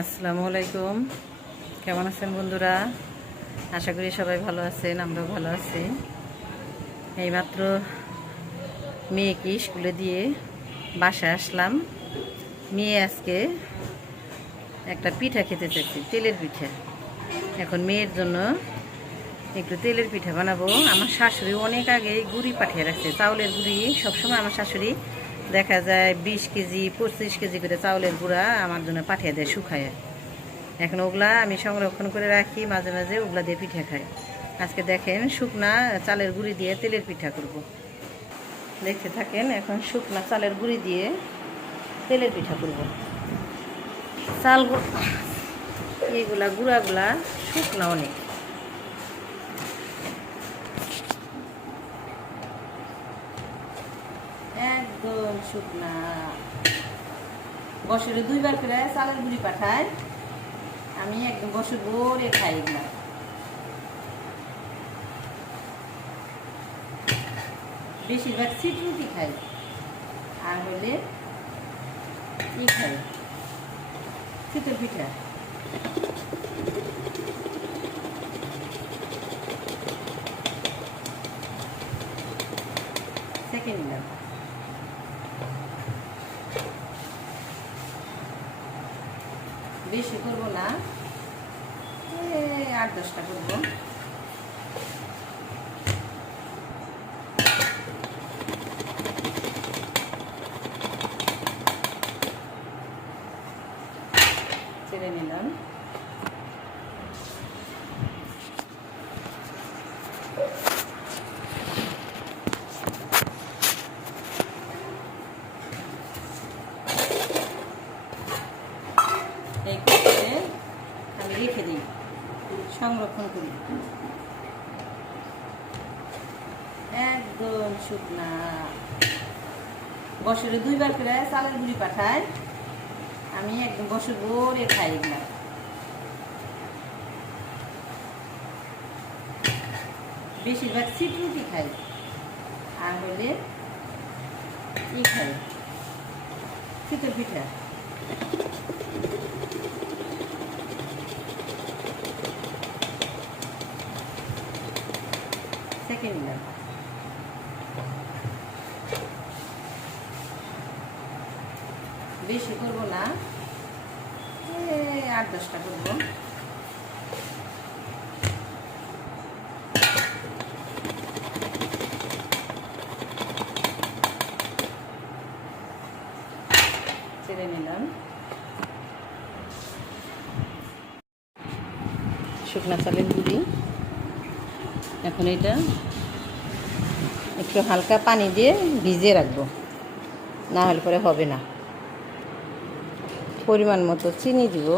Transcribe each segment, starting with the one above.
আসসালামু আলাইকুম। কেমন আছেন বন্ধুরা? আশা করি সবাই ভালো আছেন, আমরাও ভালো আছি। এইমাত্র মেয়েকে স্কুলে দিয়ে বাসায় আসলাম। মেয়ে আজকে একটা পিঠা খেতে চাইছি, তেলের পিঠা। এখন মেয়ের জন্য একটু তেলের পিঠা বানাবো। আমার শাশুড়ি অনেক আগে গুঁড়ি পাঠিয়ে রাখছে, চাউলের গুঁড়ি। সবসময় আমার শাশুড়ি দেখা যায় 20 কেজি 25 কেজি করে চাউলের গুঁড়া আমার জন্য পাঠিয়ে দেয় শুকায়। এখন ওগুলা আমি সংরক্ষণ করে রাখি, মাঝে মাঝে ওগুলা দিয়ে পিঠা খাই। আজকে দেখেন শুকনা চালের গুঁড়ি দিয়ে তেলের পিঠা করব। দেখতে থাকেন। এখন শুকনা চালের গুঁড়ি দিয়ে তেলের পিঠা করব। চাল এইগুলা গুঁড়াগুলা শুকনা অনেক। একদম শুকনা। বছরে 2 বার করে চালের গুঁড়ি পাঠায়, আমি একদম বছর ভরে খাই এগুলা। বেশিরভাগ সিটরুটি খাই, আর হলে ই খাই শীতের পিঠা। সেকেন্ড নিলাম। বেশি করবো না, 8-10টা করবো। ছেড়ে নিলাম। এই করে আমি রেখে দিই, সংরক্ষণ করি। একদম শুকনা। বছরে 2 বার করে চালের গুঁড়ি পাঠায়, আমি একদম বছর ভরে খাই এগুলা। বেশিরভাগ সিটরুটি খাই, আর হলে ই খাই শীতের পিঠা। সেকেন্ড নিলাম। বেশি করবো না, 8-10টা করবো। ছেড়ে নিলাম। শুকনা চালের গুঁড়ি। এখন এটা একটু হালকা পানি দিয়ে ভিজিয়ে রাখবো, না হলে পরে হবে না। পরিমাণ মতো চিনি দিব।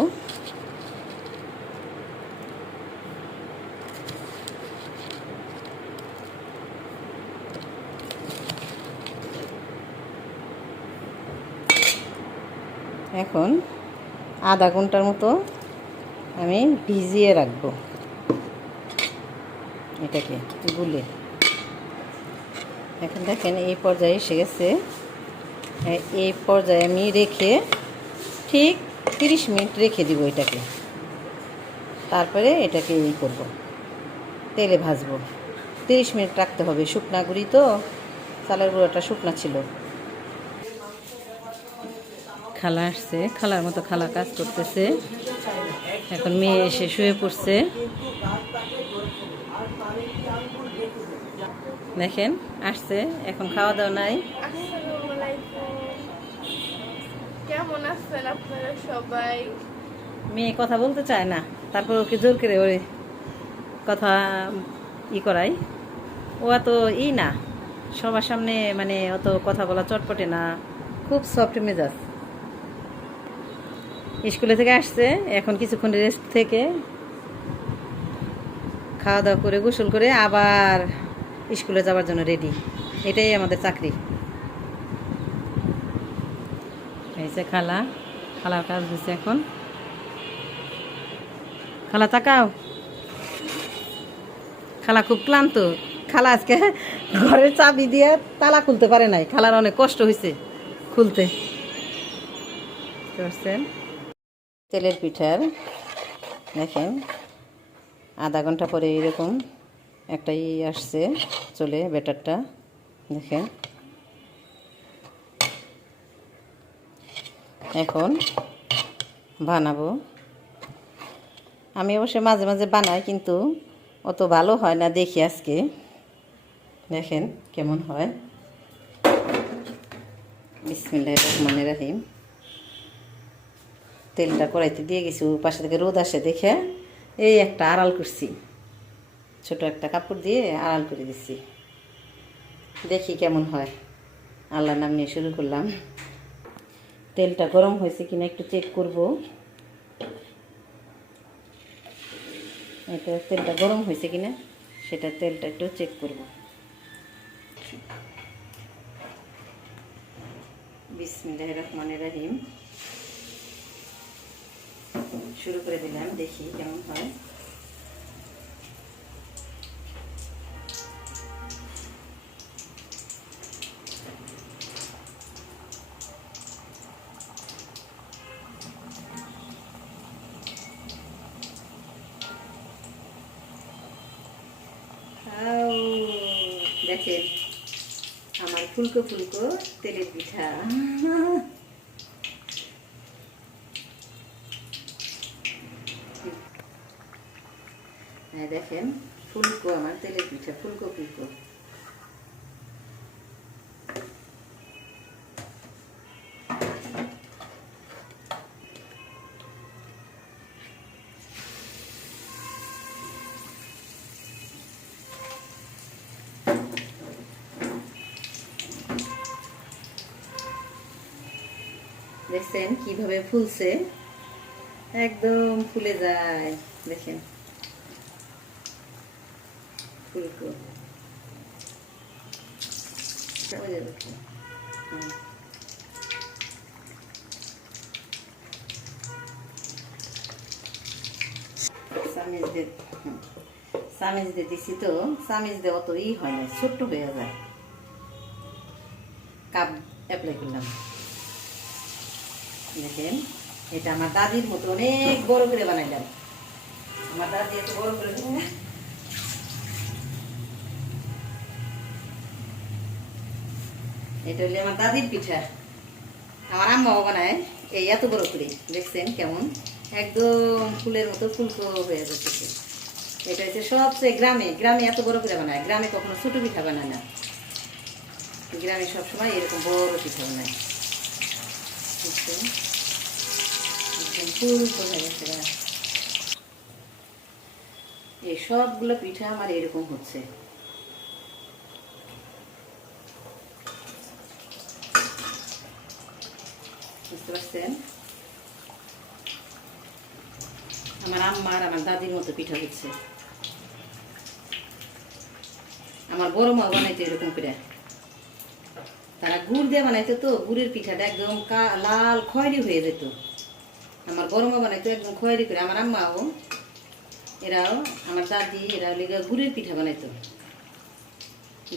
এখন আধা ঘন্টার মতো আমি ভিজিয়ে রাখবো এটাকে গুলে। এখন দেখেন এই পর্যায়ে এসে গেছে। এই পর্যায়ে আমি রেখে ঠিক 30 মিনিট রেখে দিব এটাকে। তারপরে এটাকে করব, তেলে ভাজবো। 30 মিনিট রাখতে হবে। শুকনা গুঁড়ি তো, চালের গুঁড়োটা শুকনা ছিল। খালা আসছে, খালার মতো খালা কাজ করতেছে। এখন মেয়ে এসে শুয়ে পড়ছে। দেখেন আসছে, এখন খাওয়া দাওয়া নাই। কেমন আছেন আপনারা সবাই? মেয়ে কথা বলতে চায় না, তারপর ওকে জোর করে ওরে কথা করাই। ও এত না সবার সামনে, মানে অত কথা বলা চটপটে না, খুব সফট মেজাজ। স্কুলে থেকে আসছে, এখন কিছুক্ষণ রেস্ট থেকে খাওয়া দাওয়া করে গোসল করে আবার স্কুলে যাওয়ার জন্য রেডি। এটাই আমাদের চাকরি। এই যে খালা, খালার কাজ হয়েছে এখন। খালা তাকাও, খালা খুব ক্লান্ত। খালা আজকে ঘরের চাবি দিয়ে তালা খুলতে পারে নাই, খালার অনেক কষ্ট হয়েছে খুলতে, বুঝতে পারছেন। তেলের পিঠার দেখেন আধা ঘন্টা পরে এরকম একটা আসছে চলে ব্যাটারটা দেখেন। এখন বানাবো। আমি অবশ্য মাঝে মাঝে বানাই, কিন্তু অত ভালো হয় না। দেখি আজকে দেখেন কেমন হয়। বিসমিল্লাহির রহমানির রহিম। তেলটা কড়াইতে দিয়ে গেছি, পাশে থেকে রোদ আসে দেখে এই একটা আড়াল করছি, ছোট একটা কাপড় দিয়ে আড়াল করে দিচ্ছি। দেখি কেমন হয়। আল্লাহর নাম নিয়ে শুরু করলাম। তেলটা গরম হয়েছে কিনা একটু চেক করব। এটা তেলটা গরম হয়েছে কিনা সেটা তেলটা একটু চেক করব। বিসমিল্লাহির রহমানির রহিম। শুরু করে দিলাম, দেখি কেমন হয়। দেখেন আমার ফুলকো ফুলকো তেলের পিঠা। হ্যাঁ দেখেন ফুলকো আমার তেলের পিঠা, ফুলকো ফুলকো। দেখছেন কিভাবে ফুলছে, একদম ফুলে যায়। দেখেন ফুলকো। চামিচ দিয়ে দিছি তো, চামিচ দিয়ে অত হয় না, ছোট্ট হয়ে যায়। কাপ অ্যাপ্লাই করলাম। দেখেন এটা আমার দাদির মতো অনেক বড় করে বানাইলাম। আমার দাদি এত বড় করে এটা হলে আমার দাদির পিঠা। আমার আম্মাও বানায় এই এত বড় করে। দেখছেন কেমন একদম ফুলের মতো ফুলকো হয়ে যাচ্ছে। এটা হচ্ছে সবচেয়ে গ্রামে গ্রামে এত বড় করে বানায়। গ্রামে কখনো ছোট পিঠা বানায় না, গ্রামে সবসময় এরকম বড় পিঠা বানায়। বুঝছেন ফুলকো হয়ে গেছে। এই সবগুলো পিঠা আমার এরকম হচ্ছে। বুঝতে পারছেন আমার আম্মার আমার দাদির মতো পিঠা হচ্ছে। আমার বড় মা বানাইতো এরকম করে, তারা গুড় দিয়ে বানাইতো তো গুড়ের পিঠাটা একদম লাল খয়েরি হয়ে যেত। আমার বড় মা বানাইতো একদম খয়েরি করে। আমার আম্মাও এরাও আমার দাদি এরা গুড়ের পিঠা বানাইতো।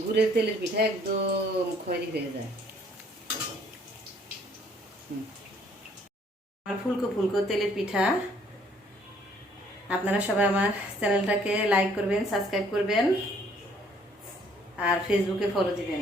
গুড়ের তেলের পিঠা একদম খয়েরি হয়ে যায়। আমার ফুলকো ফুলকো তেলের পিঠা। আপনারা সবাই আমার চ্যানেলটাকে লাইক করবেন, সাবস্ক্রাইব করবেন আর ফেসবুকে ফলো দিবেন।